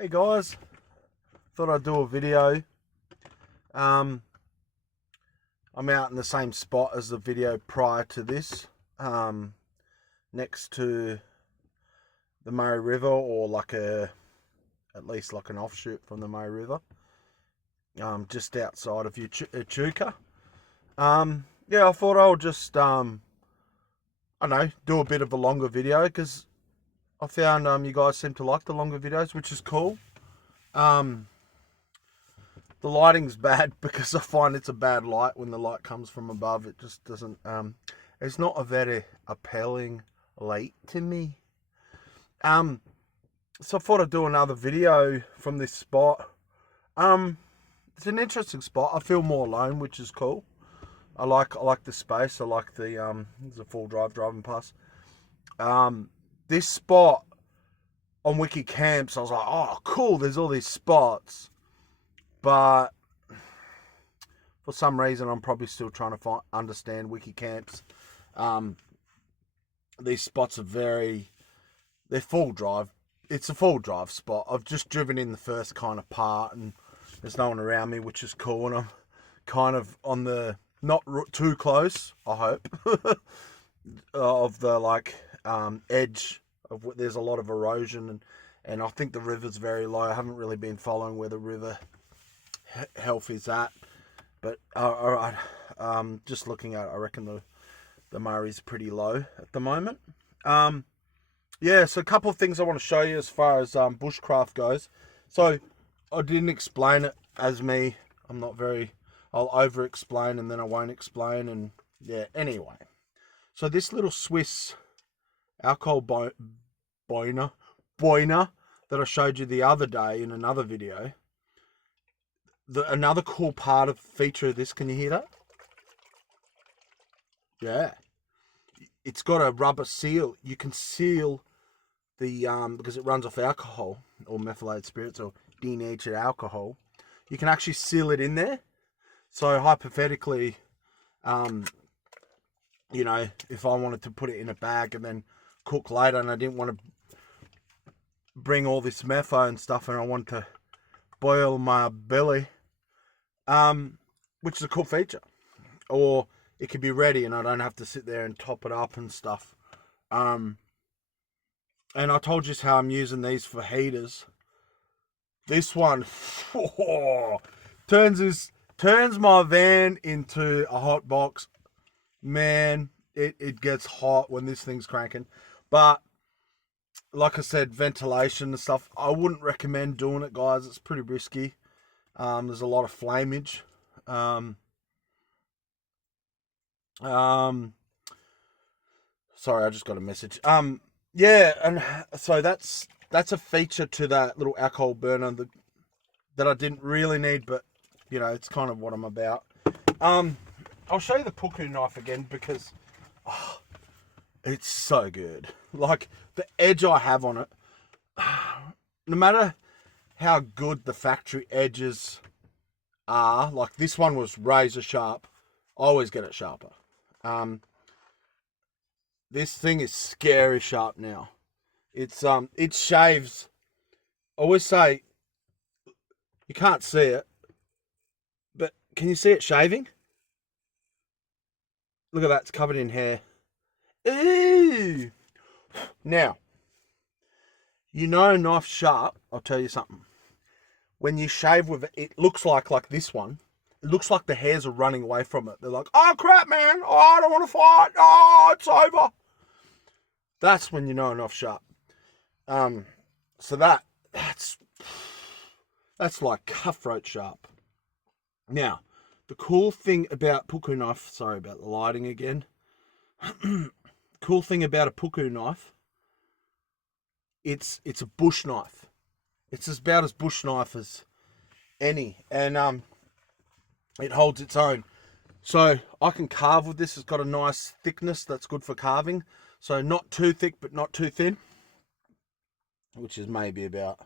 Hey guys, thought I'd do a video. Um, I'm out in the same spot as the video prior to this, next to the Murray River, or at least like an offshoot from the Murray River, just outside of Echuca. Yeah, I thought I'll just, I don't know, do a bit of a longer video because I found you guys seem to like the longer videos, which is cool. Um, The lighting's bad because I find it's a bad light when the light comes from above. It just doesn't, it's not a very appealing light to me. Um, so I thought I'd do another video from this spot. It's an interesting spot. I feel more alone, which is cool. I like the space. I like there's a full drive driving past. This spot on Wiki Camps, I was like, oh, cool. There's all these spots, but for some reason, I'm probably still trying to understand Wiki Camps. These spots are they're full drive. It's a full drive spot. I've just driven in the first kind of part, and there's no one around me, which is cool. And I'm kind of on the not too close, I hope, of the edge of there's a lot of erosion, and I think the river's very low. I haven't really been following where the river health is at. But just looking at it, I reckon the Murray's pretty low at the moment. Yeah, so a couple of things I want to show you as far as bushcraft goes. So I didn't explain it as me. I'm not very. I'll over explain and then I won't explain, and yeah. Anyway, so this little Swiss alcohol boiner that I showed you the other day in another video. Another cool feature of this, can you hear that? Yeah. It's got a rubber seal. You can seal the, because it runs off alcohol, or methylated spirits, or denatured alcohol. You can actually seal it in there. So hypothetically, if I wanted to put it in a bag and then cook later, and I didn't want to bring all this metho and stuff, and I want to boil my belly, which is a cool feature. Or it could be ready and I don't have to sit there and top it up and stuff. And I told you how I'm using these for heaters. This one turns my van into a hot box. Man, it gets hot when this thing's cranking. But like I said, ventilation and stuff, I wouldn't recommend doing it, guys. It's pretty risky. There's a lot of flamage. Sorry, I just got a message. Yeah, and so that's a feature to that little alcohol burner that I didn't really need, but it's kind of what I'm about. I'll show you the puku knife again because it's so good. Like the edge I have on it, no matter how good the factory edges are, like this one was razor sharp. I always get it sharper. This thing is scary sharp now. It shaves. I always say you can't see it, but can you see it shaving? Look at that, it's covered in hair. Ooh. Now, knife sharp, I'll tell you something. When you shave with it, it looks like this one. It looks like the hairs are running away from it. They're like, oh crap, man. Oh, I don't want to fight. Oh, it's over. That's when you know a knife sharp. So that's like cutthroat sharp. Now, the cool thing about puku knife, sorry about the lighting again. Cool thing about a puku knife, it's a bush knife. It's about as bush knife as any, and it holds its own. So I can carve with this. It's got a nice thickness that's good for carving. So not too thick, but not too thin, which is maybe about,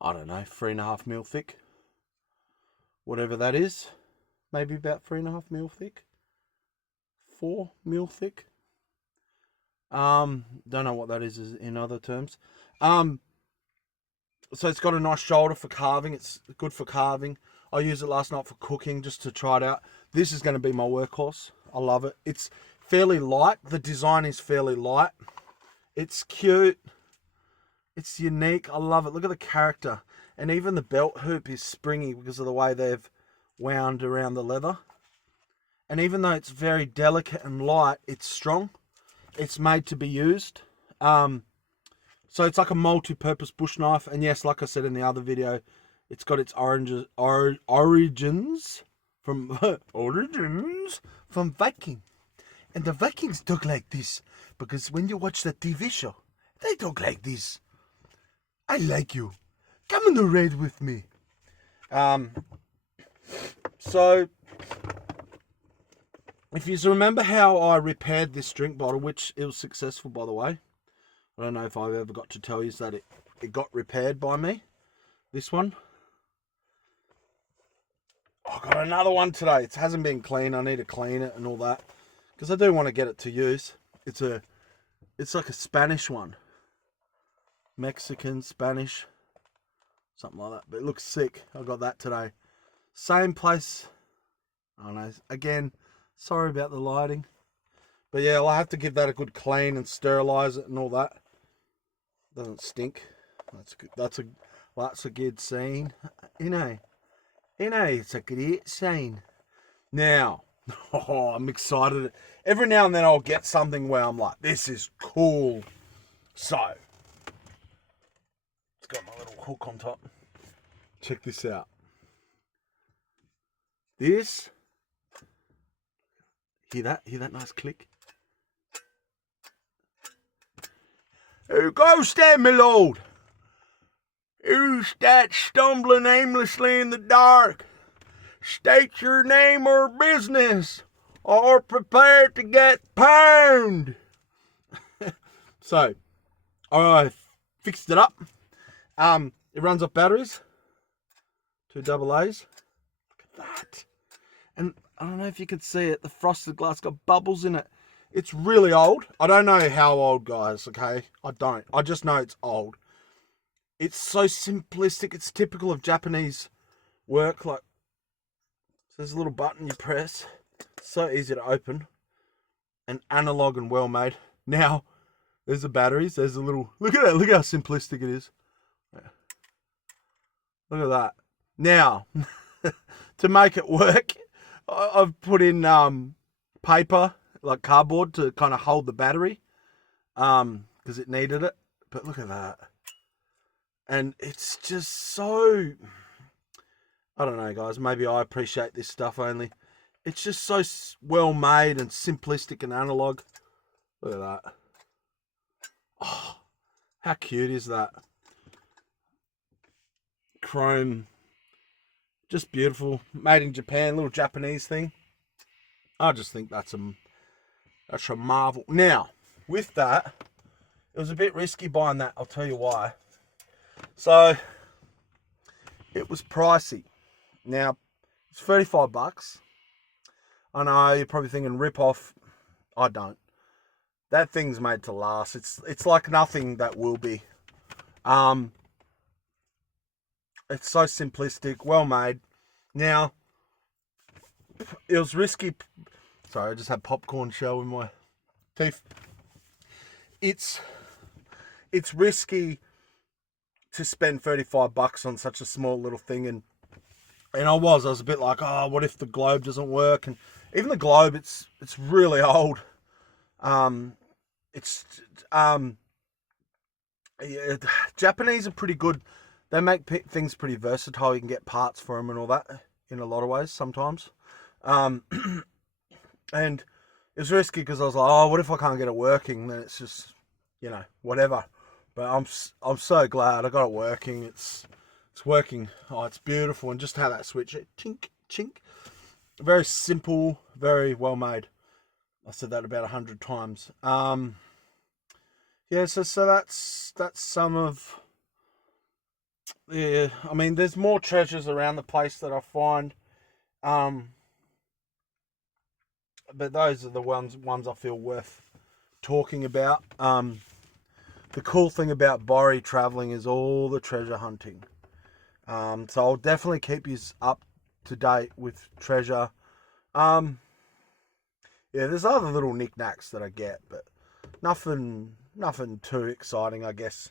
I don't know, 3.5 mil thick. Whatever that is, maybe about 3.5 mil thick, 4 mil thick. Don't know what that is in other terms. So it's got a nice shoulder for carving. It's good for carving. I used it last night for cooking just to try it out. This is going to be my workhorse. I love it. It's fairly light. The design is fairly light. It's cute. It's unique. I love it. Look at the character. And even the belt hoop is springy because of the way they've wound around the leather. And even though it's very delicate and light, it's strong. It's made to be used. So it's like a multi-purpose bush knife. And yes, like I said in the other video, it's got its origins from Viking. And the Vikings talk like this because when you watch the TV show, they talk like this. I like you. Come on the raid with me. So if you remember how I repaired this drink bottle, which it was successful, by the way. I don't know if I've ever got to tell you that it got repaired by me. This one. I got another one today. It hasn't been clean. I need to clean it and all that. Because I do want to get it to use. It's like a Spanish one. Mexican, Spanish. Something like that. But it looks sick. I got that today. Same place. I don't know. Again, sorry about the lighting. But yeah, I'll have to give that a good clean and sterilize it and all that. Doesn't stink. That's good. That's a good scene. It's a great scene. Now, I'm excited. Every now and then I'll get something where I'm like, this is cool. So, it's got my little hook on top. Check this out. This, hear that nice click? Who goes there, my lord? Who's that stumbling aimlessly in the dark? State your name or business, or prepare to get pwned. So, I fixed it up. It runs off batteries. 2 AA's. Look at that. And I don't know if you can see it. The frosted glass got bubbles in it. It's really old. I don't know how old, guys, okay? I don't. I just know it's old. It's so simplistic. It's typical of Japanese work. Like, there's a little button you press. It's so easy to open. And analog and well made. Now, there's the batteries. There's a little... Look at that. Look how simplistic it is. Look at that. Now, to make it work, I've put in paper, like cardboard, to kind of hold the battery, because it needed it. But look at that. And it's just so, I don't know, guys, maybe I appreciate this stuff only. It's just so well made and simplistic and analog. Look at that. Oh, how cute is that? Chrome, just beautiful, made in Japan, little Japanese thing. I just think that's a marvel. Now, with that, it was a bit risky buying that. I'll tell you why. So, it was pricey. Now, it's 35 bucks. I know you're probably thinking rip off. I don't. That thing's made to last. It's like nothing that will be. It's so simplistic, well made. Now, it was risky. Sorry, I just had popcorn shell in my teeth. It's risky to spend 35 bucks on such a small little thing, and I was a bit like, oh, what if the globe doesn't work? And even the globe, it's really old. Yeah, Japanese are pretty good. They make things pretty versatile. You can get parts for them and all that in a lot of ways sometimes. And it was risky because I was like, oh, what if I can't get it working? Then it's just, whatever. But I'm so glad I got it working. It's working. Oh, it's beautiful. And just how that switch, chink, chink. Very simple, very well made. I said that about 100 times. Yeah, so that's some of... Yeah, I mean, there's more treasures around the place that I find. But those are the ones I feel worth talking about. the cool thing about Borry traveling is all the treasure hunting. So I'll definitely keep you up to date with treasure. Yeah, there's other little knickknacks that I get, but nothing too exciting, I guess.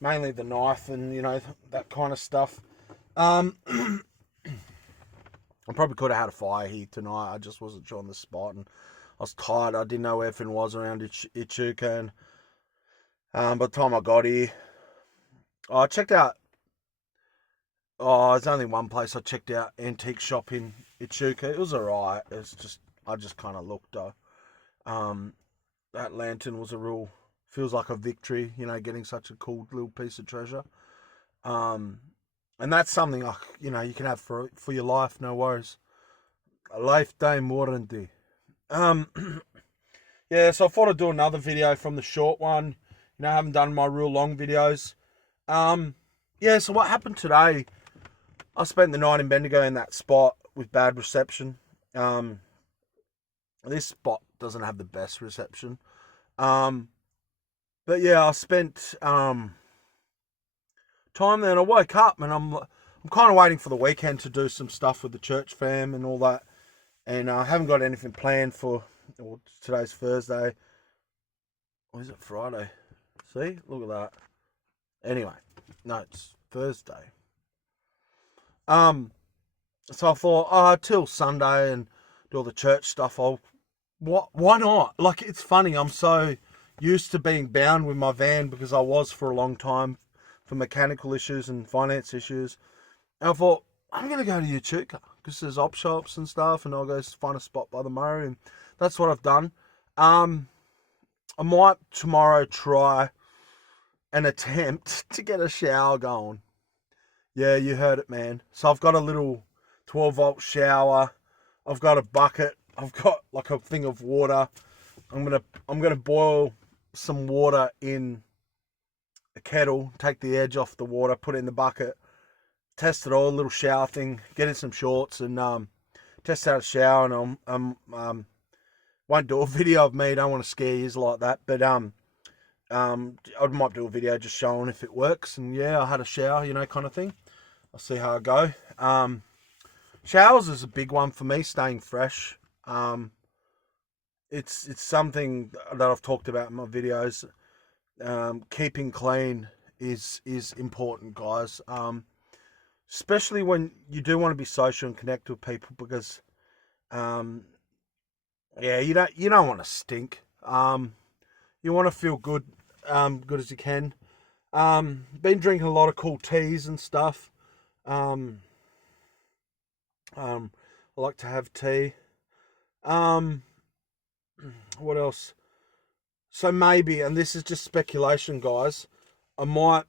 Mainly the knife and, that kind of stuff. I probably could have had a fire here tonight. I just wasn't sure on the spot, and I was tired. I didn't know where everything was around Echuca, and by the time I got here, I checked out. Oh, there's only one place I checked out, antique shop in Echuca. It was alright. It's just I just kind of looked. That lantern was a real, feels like a victory. Getting such a cool little piece of treasure. And that's something you can have for your life, no worries. A lifetime warranty. Yeah, so I thought I'd do another video from the short one. I haven't done my real long videos. Yeah, so what happened today, I spent the night in Bendigo in that spot with bad reception. This spot doesn't have the best reception. But yeah, I spent time there, and I woke up and I'm kind of waiting for the weekend to do some stuff with the church fam and all that. And I haven't got anything planned for, well, today's Thursday. Or is it Friday? See? Look at that. Anyway, no, it's Thursday. So I thought, till Sunday and do all the church stuff, why not? Like, it's funny, I'm so used to being bound with my van because I was for a long time for mechanical issues and finance issues. And I thought, I'm going to go to Echuca because there's op shops and stuff, and I'll go find a spot by the Murray, and that's what I've done. I might tomorrow try an attempt to get a shower going. Yeah, you heard it, man. So I've got a little 12-volt shower. I've got a bucket. I've got like a thing of water. I'm gonna boil some water in a kettle, take the edge off the water, put it in the bucket, test it all, a little shower thing, get in some shorts and test out a shower, and won't do a video of me, don't want to scare you like that, but I might do a video just showing if it works, and yeah, I had a shower, kind of thing. I'll see how I go. Showers is a big one for me, staying fresh. It's something that I've talked about in my videos. Keeping clean is important, guys. Especially when you do want to be social and connect with people, because yeah, you don't want to stink. You want to feel good, good as you can. Been drinking a lot of cool teas and stuff. I like to have tea. What else? So maybe, and this is just speculation, guys, I might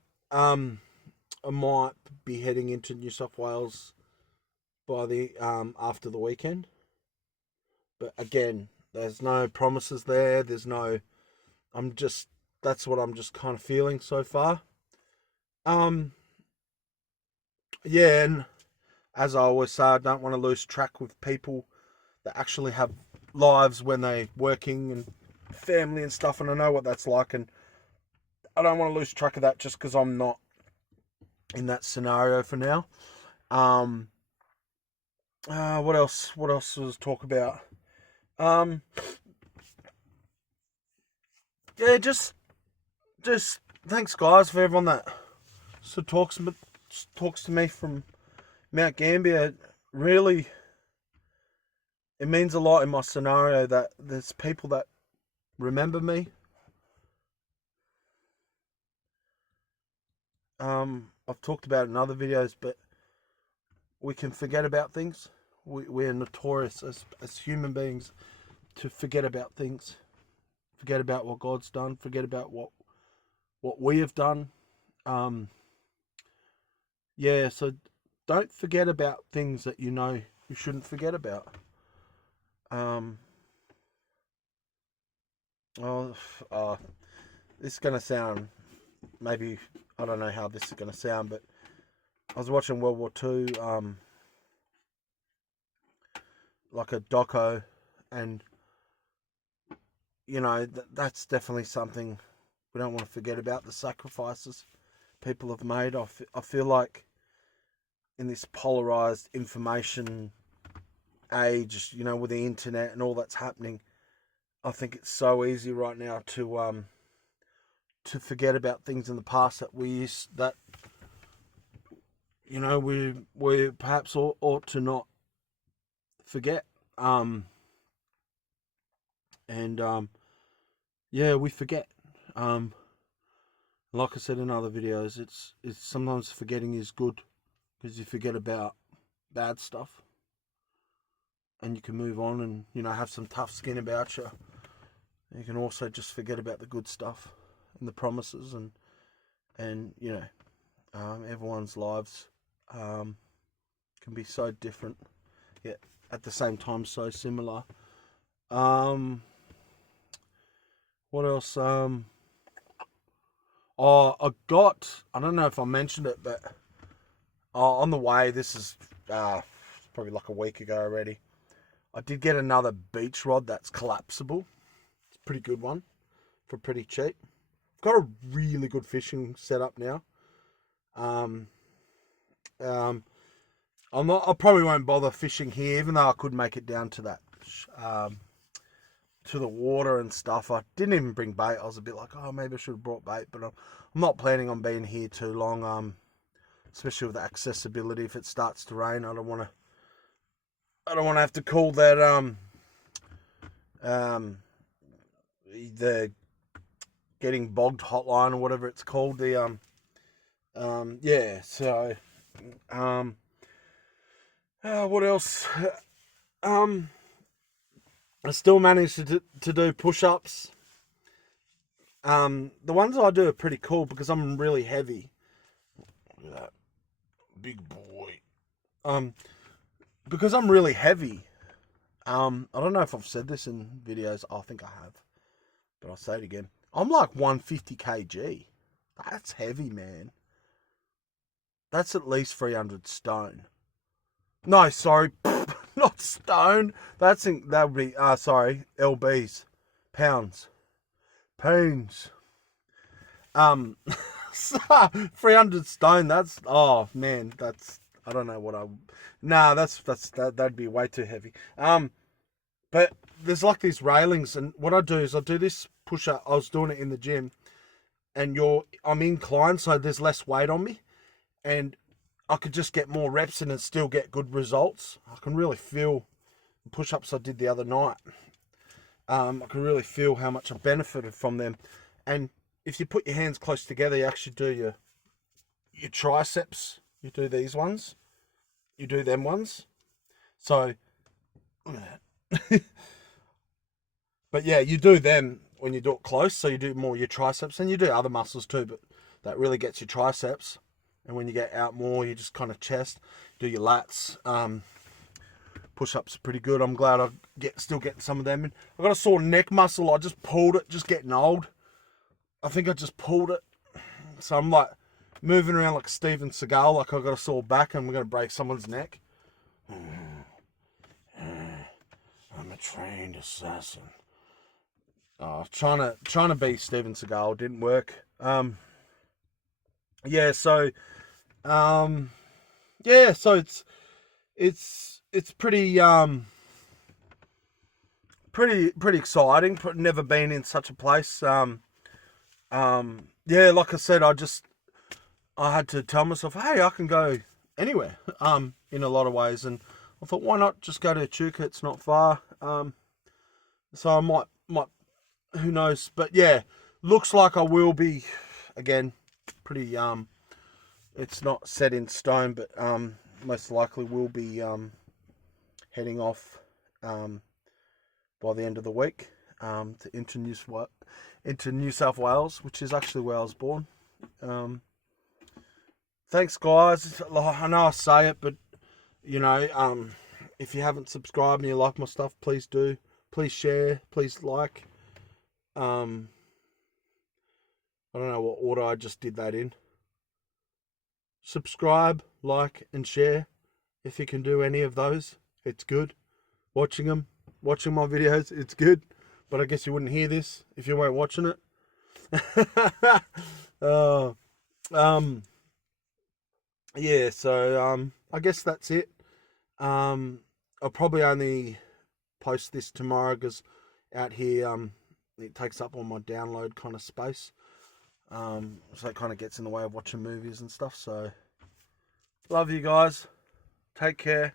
be heading into New South Wales by the after the weekend. But again, there's no promises there. There's no. That's what I'm just kind of feeling so far. Yeah, and as I always say, I don't want to lose track with people that actually have lives when they're working and family and stuff, and I know what that's like, and I don't want to lose track of that just because I'm not in that scenario for now. What else was talk about? Yeah, just thanks, guys, for everyone that talks to me from Mount Gambier. Really, it means a lot in my scenario that there's people that remember me. I've talked about it in other videos, but we can forget about things. We're notorious as human beings to forget about things. Forget about what God's done. Forget about what we have done. Yeah, so don't forget about things that you shouldn't forget about. This is going to sound, maybe, I don't know how this is going to sound, but I was watching World War II, like a doco, and, that's definitely something We don't want to forget about the sacrifices people have made. I feel like in this polarized information age, you know, with the internet and all that's happening, I think it's so easy right now to forget about things in the past that you know, we perhaps ought to not forget. Yeah, we forget. Like I said in other videos, it's sometimes forgetting is good, because you forget about bad stuff and you can move on and, you know, have some tough skin about you. You can also just forget about the good stuff and the promises, and you know, everyone's lives can be so different, yet at the same time so similar. What else? I don't know if I mentioned it, but on the way, this is probably like a week ago already, I did get another beach rod that's collapsible. It's a pretty good one for pretty cheap. I've got a really good fishing setup now. I probably won't bother fishing here, even though I could make it down to that, to the water and stuff. I didn't even bring bait. I was a bit like, oh, maybe I should have brought bait, but I'm not planning on being here too long. Especially with the accessibility. If it starts to rain, I don't want to have to call that the getting bogged hotline or whatever it's called. Yeah. So what else? I still managed to do push-ups. The ones I do are pretty cool because I'm really heavy. Look at that big boy. Because I'm really heavy. I don't know if I've said this in videos. I think I have, but I'll say it again. I'm like 150 kg. That's heavy, man. That's at least 300 stone. No, sorry, not stone. That would be sorry, lbs, pounds. 300 stone. That's, oh man, that's, I don't know what that'd be way too heavy. But there's like these railings, and what I do is I do this push up. I was doing it in the gym, and I'm inclined, so there's less weight on me, and I could just get more reps in and still get good results. I can really feel the push-ups I did the other night. I can really feel how much I benefited from them. And if you put your hands close together, you actually do your triceps. You do these ones. You do them ones. So, look at that. But yeah, you do them when you do it close. So you do more your triceps, and you do other muscles too, but that really gets your triceps. And when you get out more, you just kind of chest, do your lats. Push-ups are pretty good. I'm glad I still getting some of them in. I got a sore neck muscle. I just pulled it, just getting old. I think I just pulled it. So I'm like moving around like Steven Seagal, like I got a sore back and we're going to break someone's neck. I'm a trained assassin. Oh, trying to be Steven Seagal didn't work. Yeah, so yeah, so it's pretty pretty exciting. Never been in such a place. Yeah, like I said, I had to tell myself, hey, I can go anywhere. In a lot of ways, and I thought, why not just go to Echuca? It's not far. So I might, who knows? But yeah, looks like I will be again. Pretty it's not set in stone, but most likely will be heading off by the end of the week to into New South Wales, which is actually where I was born. Thanks, guys. I know I say it, but you know, if you haven't subscribed and you like my stuff, please do. Please share. Please like. I don't know what order I just did that in. Subscribe, like, and share. If you can do any of those, it's good. Watching my videos, it's good. But I guess you wouldn't hear this if you weren't watching it. uh, yeah, so I guess that's it. I'll probably only post this tomorrow because out here it takes up all my download kind of space. So it kind of gets in the way of watching movies and stuff. So love you guys. Take care.